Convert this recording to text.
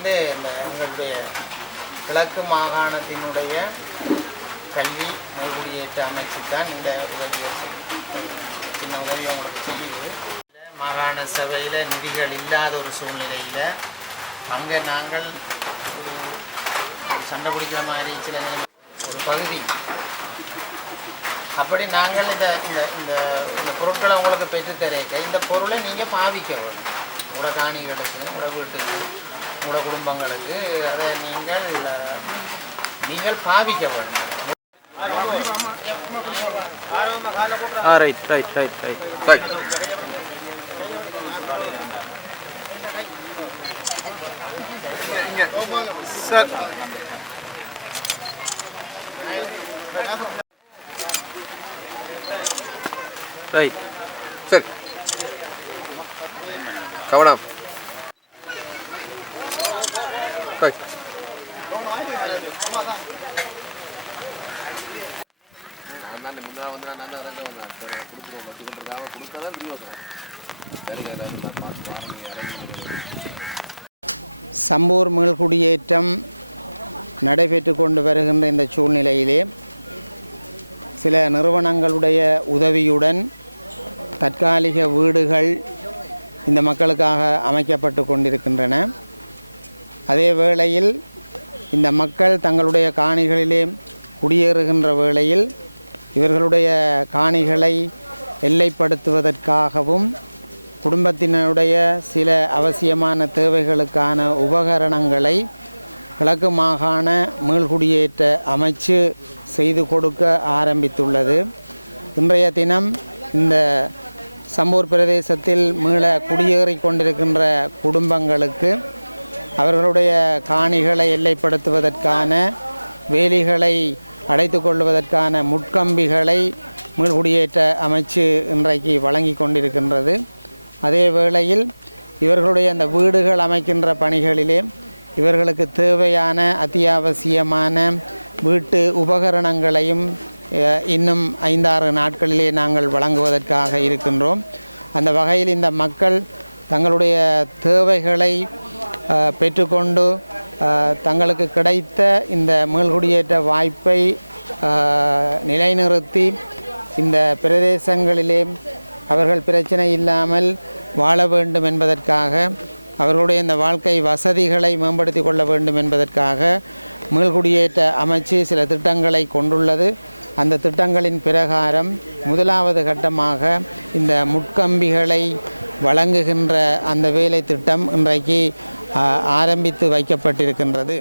வந்து இந்த எங்களுடைய கிழக்கு மாகாணத்தினுடைய கல்வி மேல்குடியேற்ற அமைச்சு தான் இந்த உதவியை சின்ன உதவி உங்களுக்கு செய்யுது. மாகாண சபையில் நிதிகள் இல்லாத ஒரு சூழ்நிலையில் அங்கே நாங்கள் ஒரு சண்டை பிடிக்கிற மாதிரி சில ஒரு பகுதி அப்படி நாங்கள் இந்த இந்த இந்த இந்த பொருட்களை உங்களுக்கு பெற்றுத்தரேக்க இந்த பொருளை நீங்கள் பாவிக்க வேணும். உங்களோட காணிகளுக்கு, உங்களோட வீட்டுக்கு, உங்களோட குடும்பங்களுக்கு அதை நீங்கள் பாவிக்க வேணும். Right right right right right sir right சரி கவனம் ரைட் சம்பூர் மீள்குடியேற்றம் நடைபெற்று கொண்டு வருகின்ற இந்த சூழ்நிலையிலே சில நிறுவனங்களுடைய உதவியுடன் தற்காலிக வீடுகள் இந்த மக்களுக்காக அமைக்கப்பட்டு கொண்டிருக்கின்றன. அதே வேளையில் இந்த மக்கள் தங்களுடைய காணிகளிலே குடியேறுகின்ற வேளையில் இவர்களுடைய காணிகளை எல்லைப்படுத்துவதற்காகவும் குடும்பத்தினருடைய சில அவசியமான தேவைகளுக்கான உபகரணங்களை கிழக்கு மாகாண மீள்குடியேற்ற அமைச்சு செய்து கொடுக்க ஆரம்பித்துள்ளது. இன்றைய தினம் இந்த சம்பூர் பிரதேசத்தில் மீள குடியேறி கொண்டிருக்கின்ற குடும்பங்களுக்கு அவர்களுடைய காணிகளை எல்லைப்படுத்துவதற்கான வேலிகளை அடைத்து கொள்வதற்கான முட்கம்பிகளை மீள்குடியேற்ற அமைச்சு இன்றைக்கு வழங்கி கொண்டிருக்கின்றது. அதே வேளையில் இவர்களுடைய அந்த வீடுகள் அமைக்கின்ற பணிகளிலே இவர்களுக்கு தேவையான அத்தியாவசியமான வீட்டு உபகரணங்களையும் இன்னும் 5-6 நாட்களிலே நாங்கள் வழங்குவதற்காக இருக்கின்றோம். அந்த வகையில் இந்த மக்கள் தங்களுடைய தேவைகளை பெற்றுக்கொண்டு தங்களுக்கு கிடைத்த இந்த மீள்குடியேற்ற வாய்ப்பை நிலைநிறுத்தி இந்த பிரதேசங்களிலே அவர்கள் பிரச்சனை இல்லாமல் வாழ வேண்டும் என்பதற்காக, அவர்களுடைய இந்த வாழ்க்கை வசதிகளை மேம்படுத்தி கொள்ள வேண்டும் என்பதற்காக மீள்குடியேற்ற அமைச்சு சில திட்டங்களை கொண்டுள்ளது. அந்த திட்டங்களின் பிரகாரம் முதலாவது கட்டமாக இந்த முட்கம்பிகளை வழங்குகின்ற அந்த வேலை திட்டம் இன்றைக்கு ஆரம்பித்து வைக்கப்பட்டிருக்கின்றது.